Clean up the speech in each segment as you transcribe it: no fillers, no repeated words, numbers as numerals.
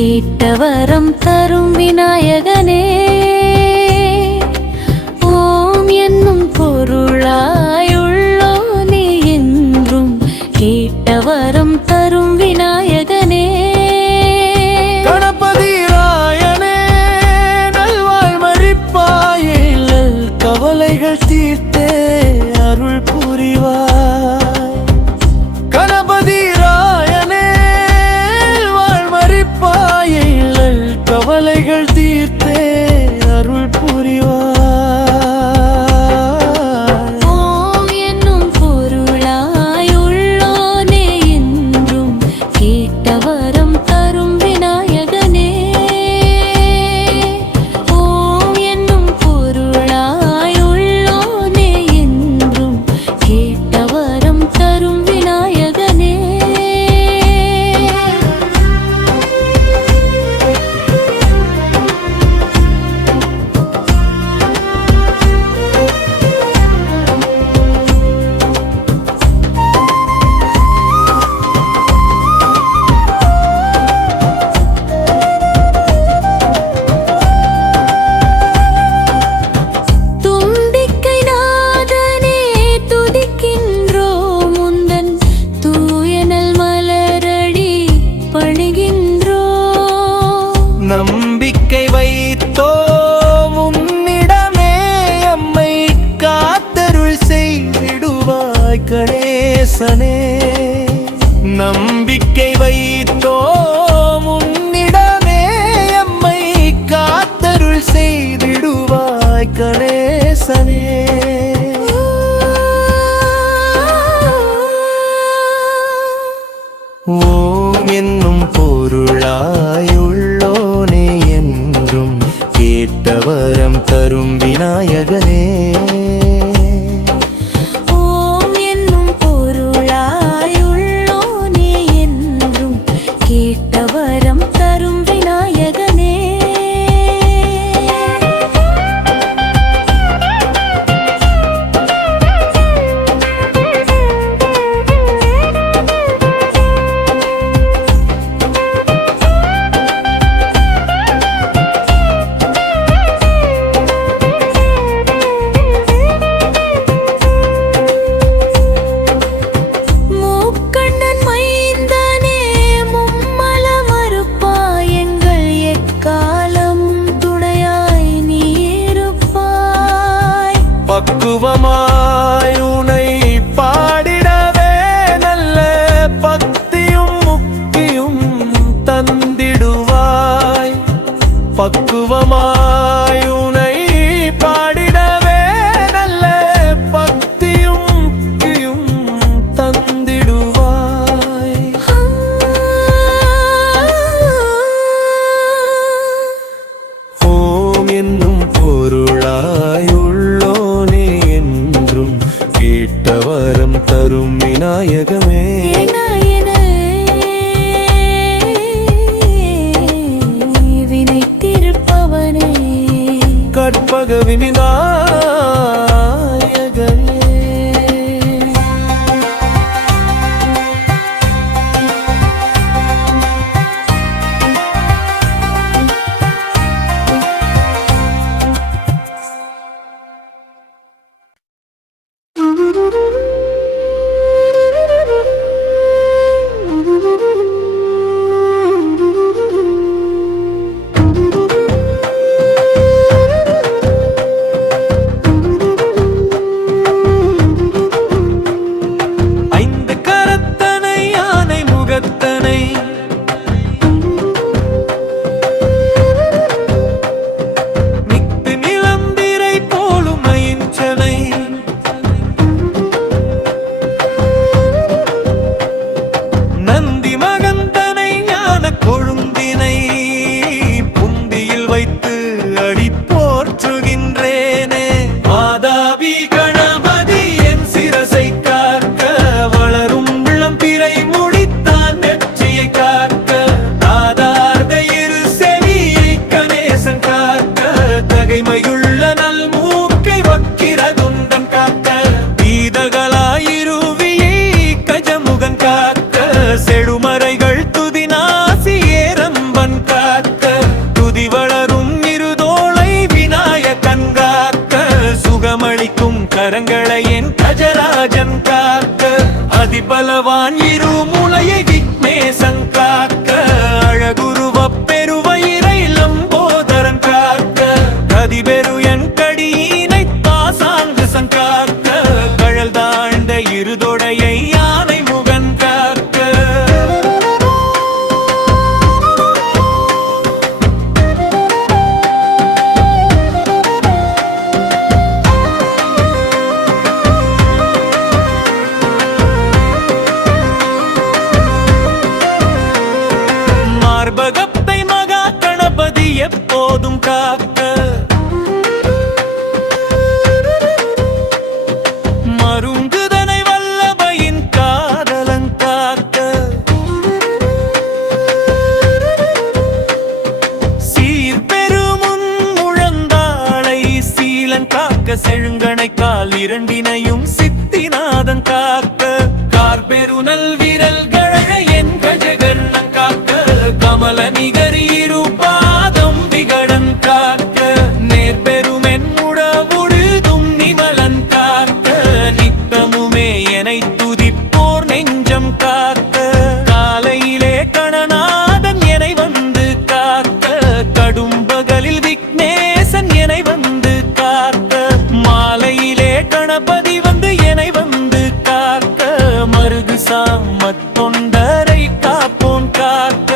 கேட்டவரம் தரும் விநாயகனே, ஓம் என்னும் பொருளாயுள்ளோனே என்றும் கேட்டவரம் தரும் விநாயகனே. கணபதி ராயனே நல்வாழ் மறிப்பாயே, கவலைகள் தீர்த்தே அருள் புரிவாய். கணபதி ராயனே வாழ் மறிப்பாயே, கவலைகள் தீர்த்தே அருள் புரிவாய். ஓம் என்னும் பொருளாயுள்ளோனே என்றும் கேட்டவரம் தரும் விநாயகனே, ஓம் என்னும் பொருளாயுள்ளோனே என்றும் கேட்டவரம் தரும் விநாயகனே. தும்பிக்கை நாதனே துதிக்கின்றோம், உந்தன் தூயனல் மலரடி பணிகின்றோம். நம்பிக்கை வைத்தோம் உன்னிடமே, அம்மை காத்தருள் செய்திடுவாய் கணேசனே. நம்பிக்கை வைத்தோம் உன்னிடமே, அம்மை காத்தருள் செய்திடுவாய் கணேசனே. ஓம் என்னும் பொருளாயுள்ளோனே என்றும் கேட்டவரம் தரும் விநாயகனே. ஓம் என்னும் பொருளாயுள்ளோனே என்றும் கேட்டவரம் தரும் விநாயகனே. மூக்கண்ணன் மைந்தனே மும்மல மறுப்பாய், எங்கள் எக்காலம் துணையாய் நீ இருப்பாய். பக்குவமாய் உனை பாடிடவே நல்ல பக்தியும் முக்தியும் தந்திடுவாய். பக்குவமாய் உனை பாடிடவே நல்ல பக்தியும் முக்தியும் தந்திடுவாய். ஓம் என்னும் பொருளாயுள்ளோனே என்றும் கேட்டவரம் தரும் விநாயகமே. வினை தீர்ப்பவனே, கற்பக விநாயகனே. கரங்களை என் கஜராஜன் காக்க அதிபலவான் இருமுலையை விக்னேசன் காக்க அழகுருவ பெருவயிரை லம்போதரன் காக்க கதிபெரு என் கடியினை பாசாங்கு சங்காக்க கழல் தாழ்ந்த இருதொடையை யானை முகன் காக்க மார்பகத்தை மகா கணபதி எப்போதும் காக்க மருங்குதனை வல்லபையின் காதலன் காக்க சீர்பெருமுன் முழந்தாளை சீலன் காக்க செழுங்கனை கால் இரண்டினையும் சித்திநாதன் காக்க கார்பெருநல் விரல் கழக என் கஜகர்ணன் காக்க கமல நிகரி இருபாதம் விகடன் காக்க நேர்பெருமென் முடவுடுதும் நிமலன் காக்க நித்தமுமே எனை துதிப்போர் நெஞ்சம் காக்க காலையிலே கணநாதன் எனை வந்து காக்க கடும்பகலில் விக்னேசன் எனை வந்து காக்க மாலையிலே கணபதி வந்து எனை வந்து காக்க மருகு சாமத்தொண்டரை காப்போன் காக்க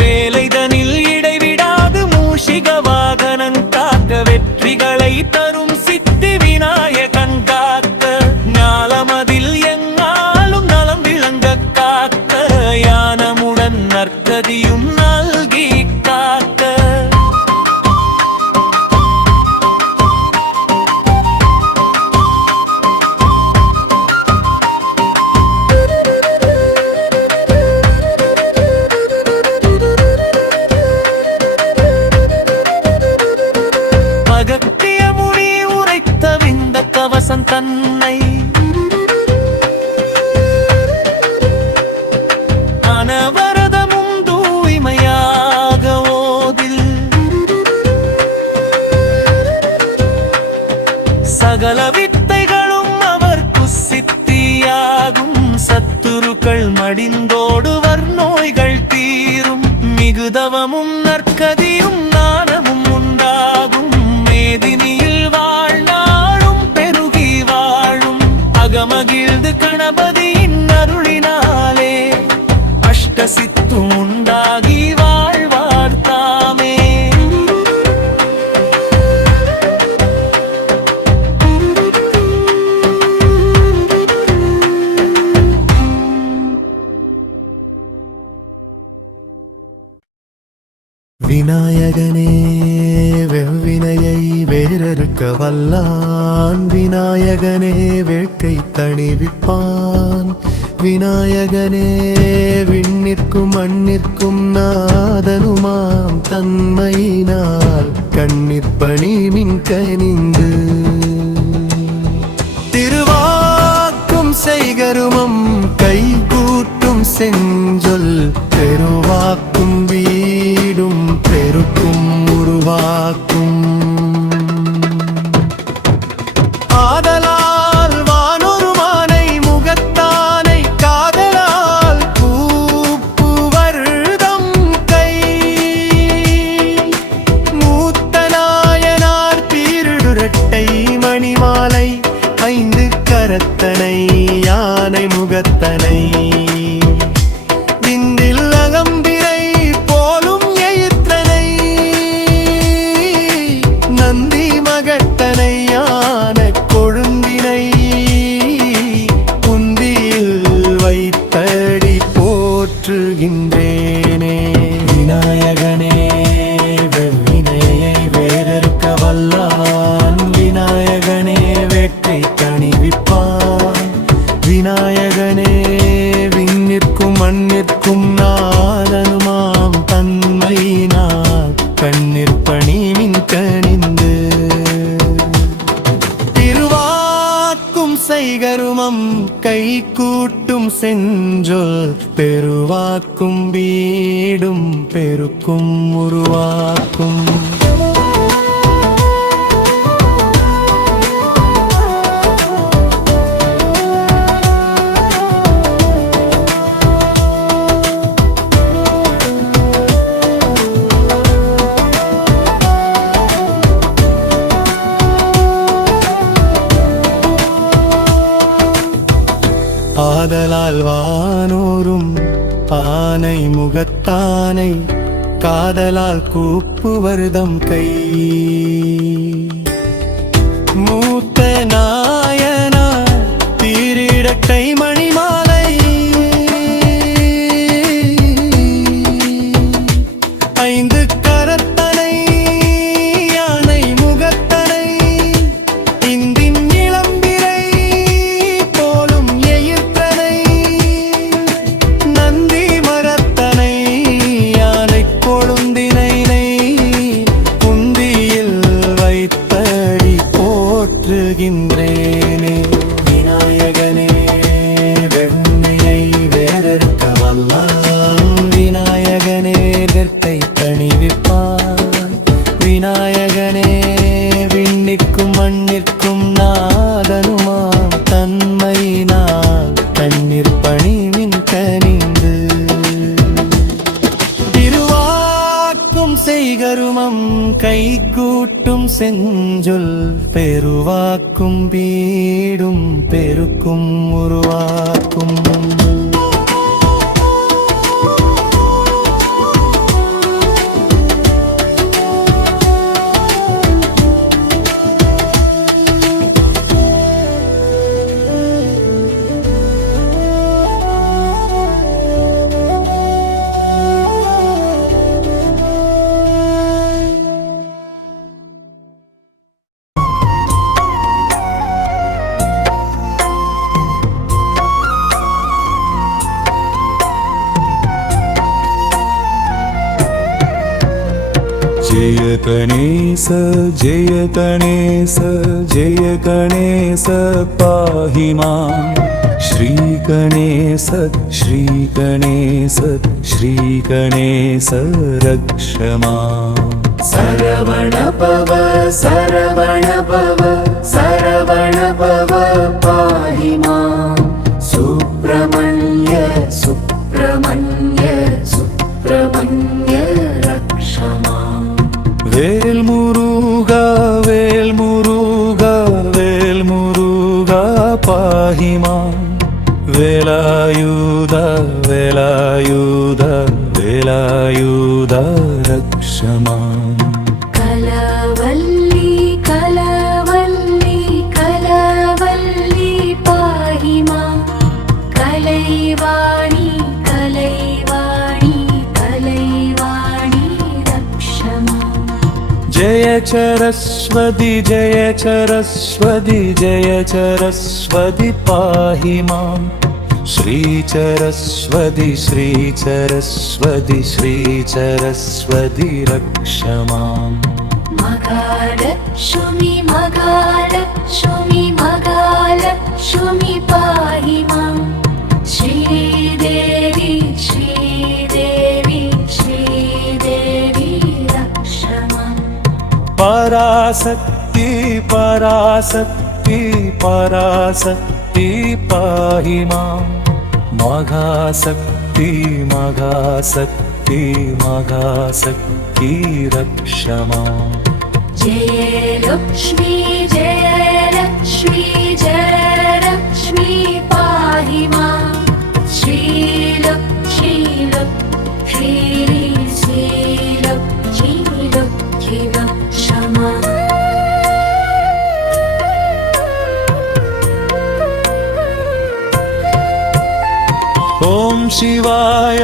வேலைதனில் இடைவிடாது மூஷிக வாகனன் காக்க வெற்றிகளை தரும் சித்தி விநாயகன் காக்க ஞாலமதில் எங்காலும் நலம் விளங்க காக்க யானமுடன் நற்கதியும் நல்கி காக்க அகத்திய முனி உரைத்த விந்த கவசம் தன்னை அனவரதமும் தூய்மையாக ஓதில் சகல வித்தைகளும் அவர்க்கு சித்தியாகும் சத்துருக்கள் மடிந்தோடுவர் நோய்கள் தீரும் மிகுதவமும் நற்கதியும் நாணமும் உண்டாகும் மேதினியில் வாழ்நாளும் பெருகி வாழும் அகமகிழ்ந்து கணபதியின் அருளினாலே அஷ்டசித்து உண்டாகி வாழ்வார் தாமே விநாயகனே வெவ்வினையை வேறறுக்க வல்லான் விநாயகனே வேட்கை தணிவிப்பான் விநாயகனே விண்ணிற்கும் மண்ணிற்கும் நாதனுமாம் தன்மையினால் கண்ணிற்பணி மின் கனிந்து திருவாக்கும் செய்கருமம் கை கூட்டும் செஞ்சொல் பெருவாக்கும் வீடும் பெருக்கும் உருவாக்கும் ஆதலால் வானொரு மானை முகத்தானை காதலால் கூப்புவர்தம் கை மூத்த நாயனார் பீருடுரட்டை மணிமாலை ஐந்து கரத்தனை யானை முகத்தனை விந்தில் அகம்பிரை போலும் எயிற்றனை நந்தி மகட்டனை யான கொழுந்தினை புந்தியில் வைத்தடி போற்றுகின்றேனே விநாயகனே வெவ்வினையை வேறறுக்க வல்லான் விநாயகனே வேட்கை தணிவிப்பான் விநாயகனே விண்ணிற்கும் மண்ணிற்கும் நாதனுமாம் தன்மையினால் கண்ணிற்பணி மின் கனிந்து திருவாக்கும் செய்கருமம் கை கூட்டும் செஞ்சொல் பெருவாக்கும் வீடும் பெருக்கும் உருவாக்கும் காதலால் வானோரும் ஆனை முகத்தானை காதலால் கூப்புவர்தம் கை மூத்த நாயனா தீரிடக்கை மணிமாலை ஐந்து கரத்தனை யானை முகத்தனை இந்தின் இளம்பிரை போலும் எயிர்த்தனை நந்தி மரத்தனை யானை கொழுந்தினை குந்தியில் வைத்தடி போற்றுகின்றேனே விநாயகனே வெண்மையை வேறறுக்க வல்லான் விநாயகனே வெற்கை தணிவிப்பான் விநாயகனே விண்ணிற்கும் மண்ணிற்கும் நாதனுமாம் தன்மையினால் கண்ணீர் பணிவின் கனிந்து திருவாக்கும் செய்கருமம் கைகூட்டும் செஞ்சொல் பெருவாக்கும் வீடும் பெருக்கும் உருவாக்கும் जय गणेश जय गणेश जय गणेश पाहि मां श्री गणेश श्री गणेश श्री गणेश रक्ष मां सरवण भव पाहि मां सुब्रह्मण्य सुब्रह्मण्य सुब्रह्मण्य रक्ष मां வேல் முருகா வேல் முருகா வேல் முருகா பாஹி மாம் வேலாயுதா வேலாயுதா வேலாயுதா ரக்ஷ மாம் கலவல்லி கலவல்லி கலவல்லி பாஹி மாம் கலைவாணி கலைவாணி கலைவாணி ரக்ஷ மாம் जय सरस्वती जय सरस्वती जय सरस्वती पाहि मां श्री सरस्वती श्री सरस्वती श्री सरस्वती रक्ष मां मगालक्ष्मी मगालक्ष्मी मगालक्ष्मी पाहि मां श्रीदेवी श्रीदेवी श्रीदेवी रक्ष मां पराशक्ति पराशक्ति पराशक्ति पाहि मां मघाशक्ति मघाशक्ति मघाशक्ति रक्ष मां जय लक्ष्मी जय लक्ष्मी जय लक्ष्मी पाहि मां श्रीलक्ष्मी लक्ष्मी श्रीलक्ष्मी लक्ष्मी रक्ष मां ओम शिवाय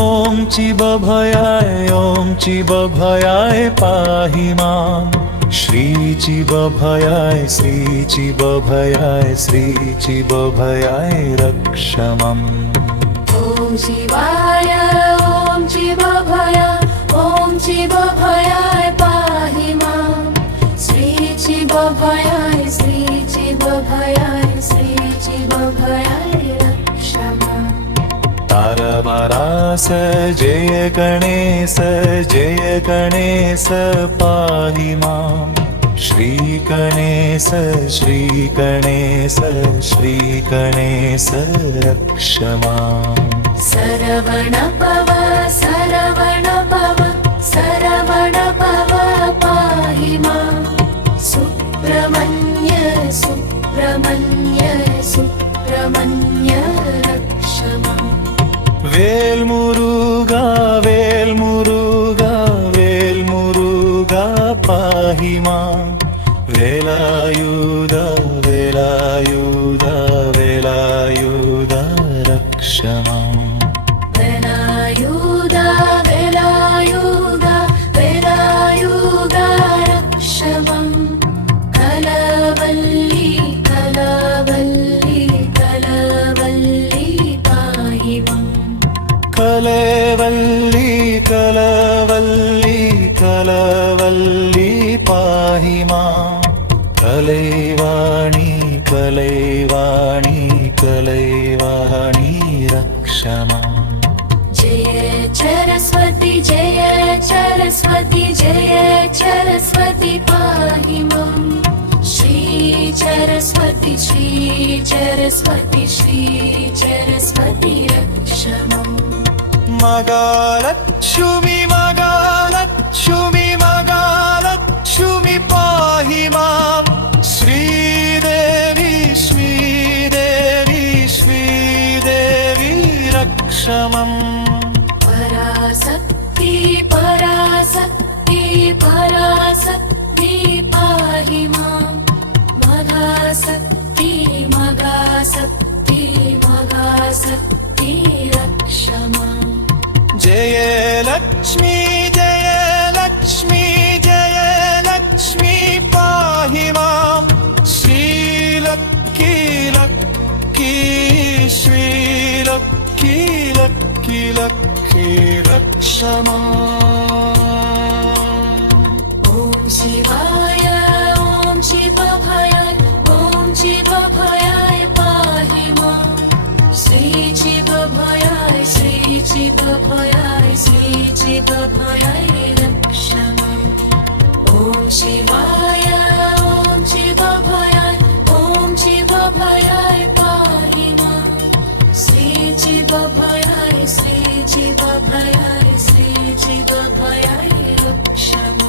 ओम चिबभयाय ओम चिबभयाय पाहि मां श्री चिबभयाय श्री चिबभयाय श्री चिबभयाय रक्ष माम् ॐ शिवाय ॐ शिवभयाय पाहि मां श्री चिबभयाय श्री चिबभयाय श्री चिबभयाय रक्ष मां तारवरास जय गणेश पाहि मां श्री गणेश श्री गणेश श्री गणेश रक्ष मां सरवण भव पाहि मां सुब्रह्मण्य सुब्रह्मण्य सुब्रह्मण्य வேல் முருகா வேல் முருகா வேல் முருகா பாஹிமா வேலாயுதா வேலாயுதா வேலாயுதா ரக்ஷமாம் वेलायुधा वेलायुधा वेलायुधा रक्षमम् कलवल्ली कलवल्ली कलवल्ली पाहि माम् कलवल्ली कलवल्ली कलवल्ली पाहि माम् कलैवाणी कलैवाणी कलैवाणी रक्ष माम् जय सरस्वती जय सरस्वती जय सरस्वती पाहि माम् श्री सरस्वती रक्ष माम् मगालक्ष्मी मगालक्ष्मी मगालक्ष्मी पाहि मां श्रीदेवी श्रीदेवी श्रीदेवी रक्ष माम् पराशक्ति पराशक्ति पराशक्ति पाहि माम् मगाशक्ति मगाशक्ति मगाशक्ति रक्ष माम् जय लक्ष्मी जय लक्ष्मी जय लक्ष्मी पाहि मां श्रीलक्ष्मी लक्ष्मी श्रीलक्ष्मी लक्ष्मी लक्ष्मी रक्ष माम् ॐ शिवाय ॐ शिवभयाय ॐ शिवभयाय पाहि माम् श्री शिवभयाय रक्ष माम् ॐ शिवाय ॐ शिवभयाय ॐ शिवभयाय पाहि माम् श्री शिवभयाय रक्ष माम्